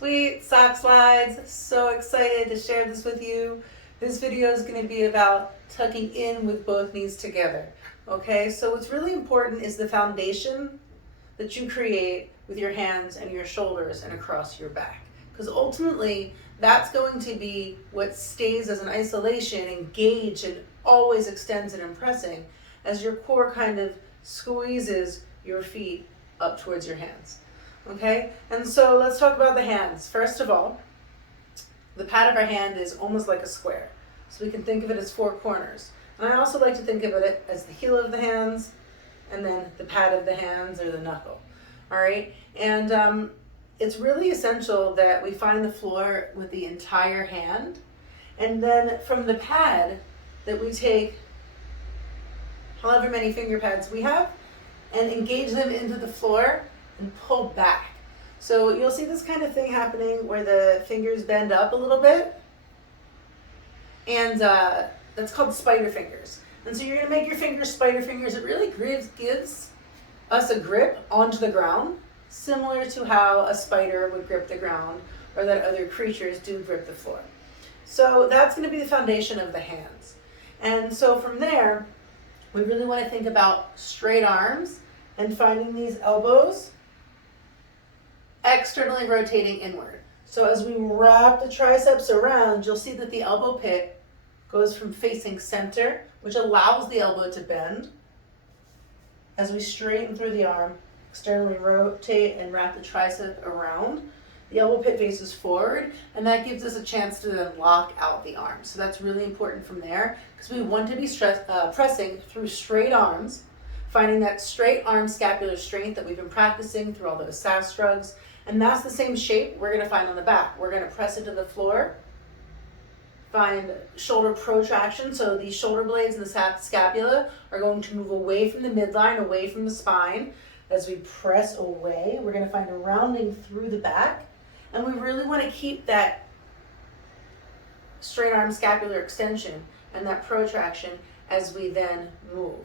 Sweet sock slides, so excited to share this with you. This video is going to be about tucking in with both knees together. Okay, so what's really important is the foundation that you create with your hands and your shoulders and across your back. Because ultimately, that's going to be what stays as an isolation, engaged, and always extends and impressing as your core kind of squeezes your feet up towards your hands. Okay, and so let's talk about the hands. First of all, the pad of our hand is almost like a square. So we can think of it as four corners. And I also like to think of it as the heel of the hands and then the pad of the hands or the knuckle. All right, and it's really essential that we find the floor with the entire hand. And then from the pad that we take however many finger pads we have and engage them into the floor and pull back. So you'll see this kind of thing happening where the fingers bend up a little bit, and that's called spider fingers. And so you're going to make your fingers spider fingers. It really gives us a grip onto the ground, similar to how a spider would grip the ground or that other creatures do grip the floor. So that's going to be the foundation of the hands. And so from there, we really want to think about straight arms and finding these elbows externally rotating inward. So as we wrap the triceps around, you'll see that the elbow pit goes from facing center, which allows the elbow to bend. As we straighten through the arm, externally rotate and wrap the tricep around, the elbow pit faces forward, and that gives us a chance to then lock out the arm. So that's really important from there, because we want to be pressing through straight arms, finding that straight arm scapular strength that we've been practicing through all those SAS drugs. And that's the same shape we're going to find on the back. We're going to press into the floor, find shoulder protraction. So these shoulder blades and the scapula are going to move away from the midline, away from the spine. As we press away, we're going to find a rounding through the back. And we really want to keep that straight arm scapular extension and that protraction as we then move.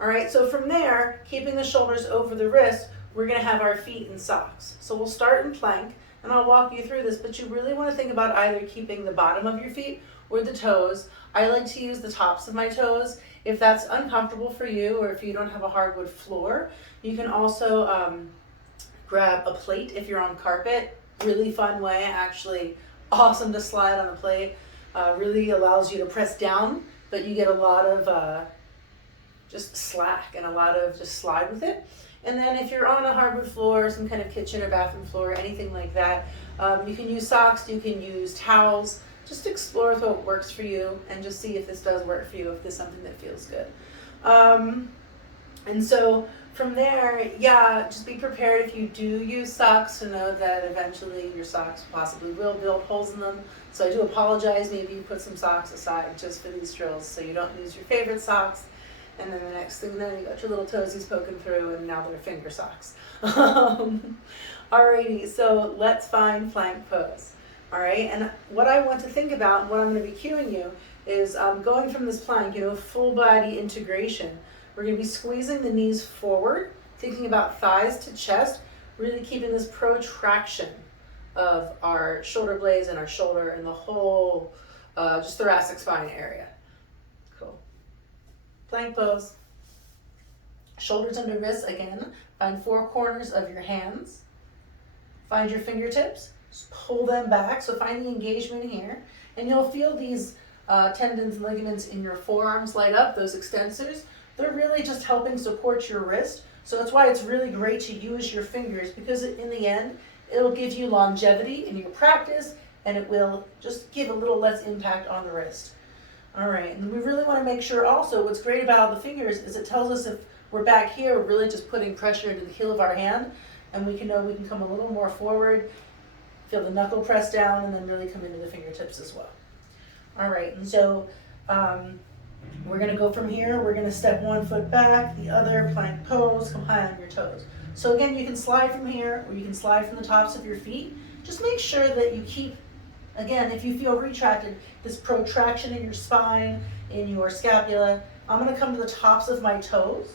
All right, so from there, keeping the shoulders over the wrist, we're going to have our feet in socks. So we'll start in plank, and I'll walk you through this, but you really want to think about either keeping the bottom of your feet or the toes. I like to use the tops of my toes. If that's uncomfortable for you, or if you don't have a hardwood floor, you can also grab a plate if you're on carpet. Really fun way, actually awesome to slide on a plate. Really allows you to press down, but you get a lot of just slack and a lot of just slide with it. And then if you're on a hardwood floor, some kind of kitchen or bathroom floor, anything like that, you can use socks, you can use towels. Just explore what works for you and just see if this does work for you, if this is something that feels good. And so from there, yeah, just be prepared if you do use socks to know that eventually your socks possibly will build holes in them. So I do apologize, maybe you put some socks aside just for these drills so you don't use your favorite socks. And then the next thing, then you got your little toesies poking through, and now they're finger socks. Alrighty, so let's find plank pose. All right, and what I want to think about, and what I'm going to be cueing you, is going from this plank, full body integration. We're going to be squeezing the knees forward, thinking about thighs to chest, really keeping this protraction of our shoulder blades and our shoulder and the whole just thoracic spine area. Cool. Plank pose. Shoulders under wrists again. Find four corners of your hands. Find your fingertips. Just pull them back. So find the engagement here. And you'll feel these tendons and ligaments in your forearms light up, those extensors. They're really just helping support your wrist. So that's why it's really great to use your fingers, because in the end, it'll give you longevity in your practice, and it will just give a little less impact on the wrist. All right, and we really want to make sure also, what's great about the fingers is it tells us if we're back here, we're really just putting pressure into the heel of our hand, and we can know we can come a little more forward, feel the knuckle press down, and then really come into the fingertips as well. All right, and so we're going to go from here. We're going to step one foot back, the other, plank pose, come high on your toes. So again, you can slide from here, or you can slide from the tops of your feet. Just make sure that you keep, again, if you feel retracted, this protraction in your spine, in your scapula. I'm going to come to the tops of my toes.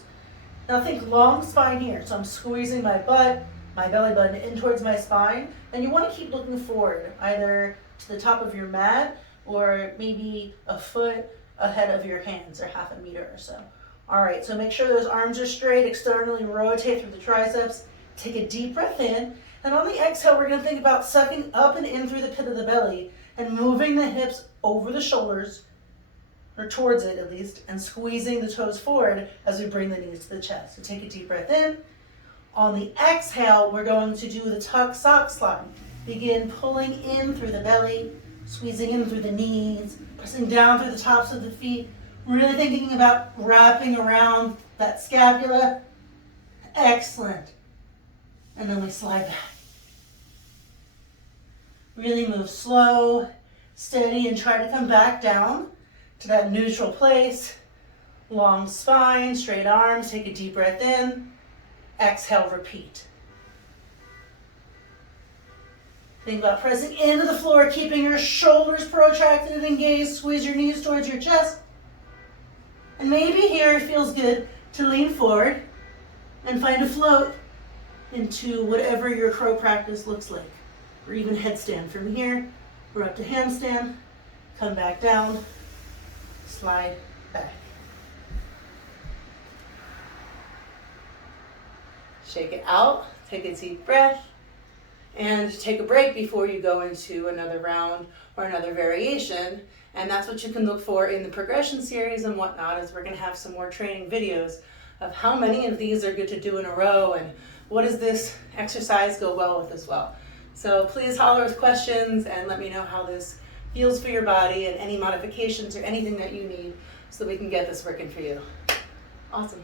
Now think long spine here. So I'm squeezing my butt, my belly button in towards my spine, and you want to keep looking forward, either to the top of your mat or maybe a foot ahead of your hands, or half a meter or so. All right, so make sure those arms are straight, externally rotate through the triceps. Take a deep breath in, and on the exhale, we're gonna think about sucking up and in through the pit of the belly and moving the hips over the shoulders, or towards it at least, and squeezing the toes forward as we bring the knees to the chest. So take a deep breath in. On the exhale, we're going to do the tuck sock slide. Begin pulling in through the belly, squeezing in through the knees, pressing down through the tops of the feet, really thinking about wrapping around that scapula. Excellent. And then we slide back. Really move slow, steady, and try to come back down to that neutral place. Long spine, straight arms. Take a deep breath in. Exhale, repeat. Think about pressing into the floor, keeping your shoulders protracted and engaged. Squeeze your knees towards your chest. And maybe here it feels good to lean forward and find a float into whatever your crow practice looks like. Or even headstand. From here, we're up to handstand, come back down, slide back. Shake it out, take a deep breath, and take a break before you go into another round or another variation. And that's what you can look for in the progression series and whatnot, is we're gonna have some more training videos of how many of these are good to do in a row and what does this exercise go well with as well. So please holler with questions and let me know how this feels for your body and any modifications or anything that you need so that we can get this working for you. Awesome.